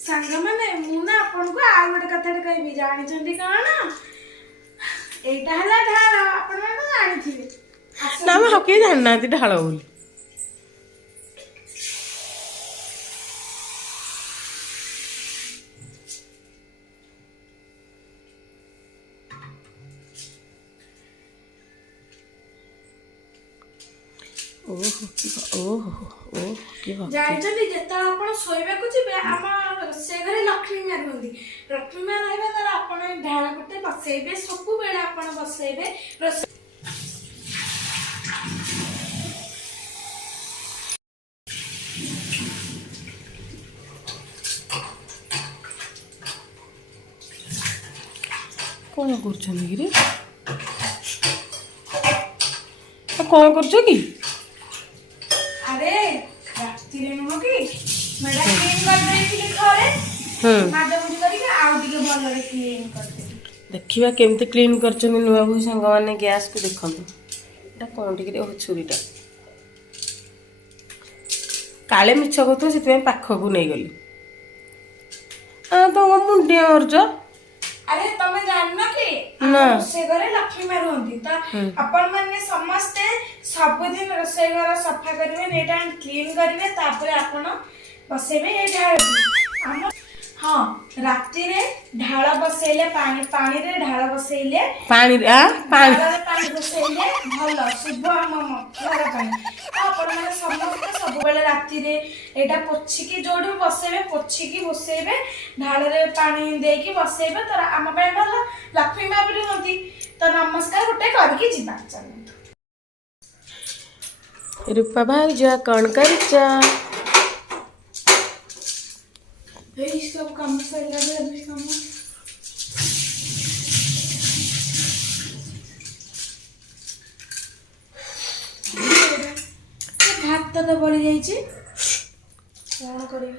सांग माने मुना आपन को आ गोटे कथाटे कहबी जानिछंती कोन एटा हला ढाल आपन माने जानिथिबे ना हम हके जानना ढाल बोली जानिछंती जेता आपन सोइबा को जिबे हम से घरे लक्ष्मी मार होंदी लक्ष्मी मार रहबा तर आपन ढाल गोटे बसैबे सब बेले आपन बसैबे कौन कर कौन कर कि अरे राती रे नुह कि मेडा क्लीन कर देइथिले घरे माडा मुडी करी आउ टिके भल रे क्लीन कर दे देखिबा केमते क्लीन करछन नुआ भई संग माने गैस को देखंतु एटा कोन टिके रे छुरीटा काले मिछ कहतो सेते पाखकू नै गली आ तो मुंडिया मरजो अरे तमे जानना कि ना से घरे लक्ष्मी मार होंदी त अपन माने समस्त सब दिन रसोई घर सफा करिवे नेटा क्लीन करिवे तापर आपण बसेबे ए ढाल हम हां राती रे ढाल बसेले पानी रे ढाल बसेले पानी बसेले भल शुभ हम घर पानी आपण माने समस्त सब बेले राती रे एटा पोछि की जोडी बसेबे पोछि की बसेबे ढाल रे पानी देकी बसेबे तर हम पे भल लक्ष्मी मां भी होती त नमस्कार गुटे करके जिबा चल रूपा भाई जा कौन करचा ए सब काम से लगे अभी काम भात तो बड़ी जाई छी कोन करबी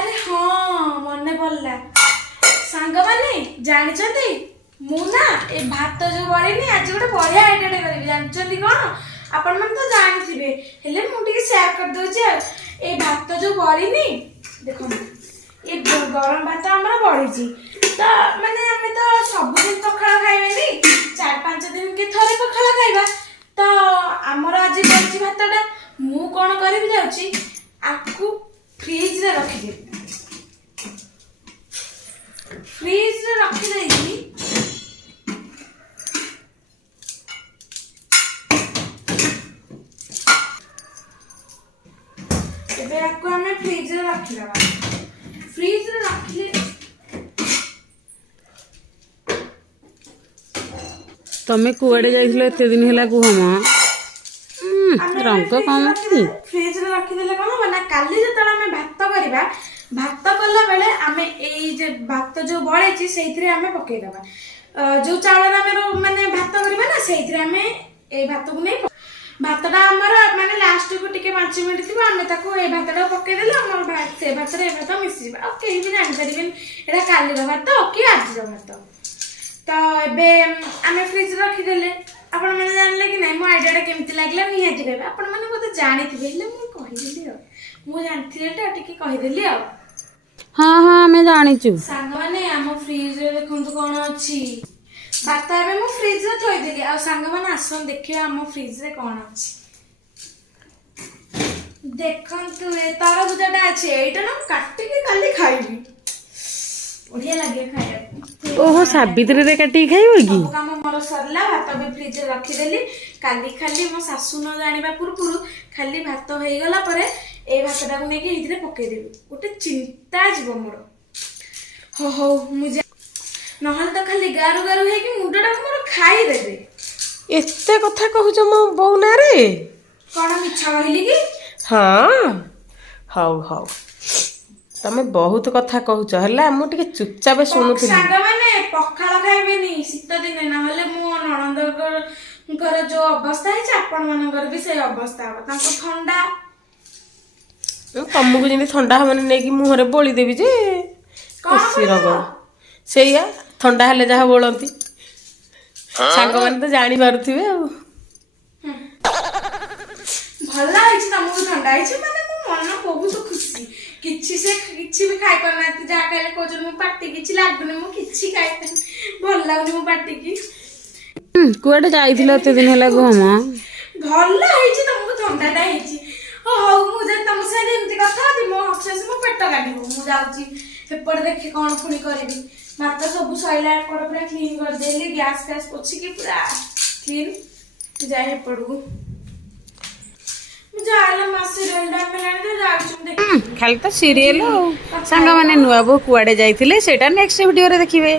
अरे हां मने पड़ला सांग माने जानि छथि मु ना ए भात जो बड़ीनी आज गोटे बढ़िया आइडिया करबी जानछथि कोन आपण मन तो जानिथिबे हेले मु टिके शेयर कर दउ जे ए भात जो बड़ीनी देखो ए गरम भात हमरा बड़ी छी त माने हमें तो सब दिन पखाला खाइबेनी 4-5 दिन के थरे पखाला खाइबा तो हमर आज बड़ी भातटा मु कोन करबी जाउची आकु फ्रिज रे रखि दे फ्रिज रे रखि देई एबे आकु हमें फ्रिज रे रखि देबा फ्रिज रे रखिले तमे कुआडे जाइथिलो एते दिन होला कुहमा रंग कम की फ्रिज रे रखि देले कोन माने काली जतला हमें भात करबा भात करला बेले हमें एई जे भात जो बळे छी सेइथरे हमें पके देबा जो चावल हमें माने भात करबा ना सेइथरे हमें ए भात को नै भातटा हमर माने लास्ट को टिके 5 मिनिट थिबा हमें ताको ए भातटा पके देले हमर भात से भात रे भात मिसि जिबा ओके ही जानि परिबिन एटा काली रो भात ओके आज रो भात तो एबे हमें फ्रिज रखि देले आपण माने जानले कि नै मो आइडियाटा केमति लागला निहाती कहबे आपण माने बोते जानिथिबे ले मु कहि देली मु जानथिलेटा टिके कहि देली हाँ हाँ मैं जानी छु सांग माने हम फ्रिज रे देखंतु कोन अछि भात एबे मु फ्रिज रे थोइ देली आ सांग माने आसन देखियो हम फ्रिज रे कोन अछि देखंतु ए तार बुदाटा अछि एटा न काटि के खाली खाइबी बढ़िया लागे खाया ओहो सावित्री रे काटी खाइबो की काम मोर सरला भात भी फ्रिज रे रखि देली काली खाली मो सासु न जानिबा पुरपुरु खाली भात होई गला परे ए भातटा को नेकी इधरे पके देबी गोटे चिंता जीव मोर हो हो मुझे नहल तो खाली गारु गारु हे कि मुंडटा मोर खाई देबे एते कथा कहूछ मो बौ ना रे कोन मिछ कहली कि हां हाउ हाउ तमे बहुत कथा कहूछ हला मु टिके चुपचाप सुनुथिली सागा माने पखाला खाइबेनी शीत दिन ना हले मो नणंदकर जो अवस्था है आपण मानकर भी से अवस्था हो ताको ठंडा तमको जिंदे ठंडा हमने नै कि मुहरे बोली देबी जे खुशी रग सेया ठंडा हले जहा बोलंती सांग माने तो जानि पारुथिबे आ भल्ला है छी तमको ठंडा है छी माने मो मन बहुत खुशी କିଛି ସେ କିଛି ବି ଖାଇ ପାରୁନାହାନ୍ତି, ଯାହା ଖାଇଲେ କହୁଛନ୍ତି ମୋ ପାଟି କିଛି ଲାଗୁନି, ମୁଁ କିଛି ଖାଇପାରୁନି, ଭଲ ଲାଗୁନି ମୋ ପାଟିକି। କୁଆଡେ ଯାଇଥିଲ ଏତେ ଦିନ ହେଲା କୁହ ମ? ଭଲ ହେଇଛି, ତମକୁ ଥଣ୍ଡାଟା ହେଇଛି। ହଉ ମୁଁ ଯଦି ତମ ସାଙ୍ଗରେ ଏମିତି କଥା ହଉଛି ମୋ ଅବସେସ ମୋ ପେଟ କାଟିବ। ମୁଁ ଯାଉଛି ଏପଟେ ଦେଖେ କଣ ପୁଣି କରିବି। ଭାତ ସବୁ ସଇଲା, ଏପଟେ ପୁରା କ୍ଲିନ୍ କରିଦେଲି, ଗ୍ୟାସ୍ ଫ୍ୟାସ୍ ପୋଛିକି ପୁରା କ୍ଲିନ୍। ଯାଏ ଏପଟକୁ, ମୁଁ ଯାହେଲେ ମାସେ ରହିଲା ହେଲାଣି ତ ଯାଉଛି ମୁଁ ଦେଖିବି। ଖାଲି ତ ସିରିଏଲ ଆଉ। ସାଙ୍ଗମାନେ ନୂଆ ବୋହୂ କୁଆଡେ ଯାଇଥିଲେ ସେଇଟା ନେକ୍ସଟ ଭିଡିଓରେ ଦେଖିବେ।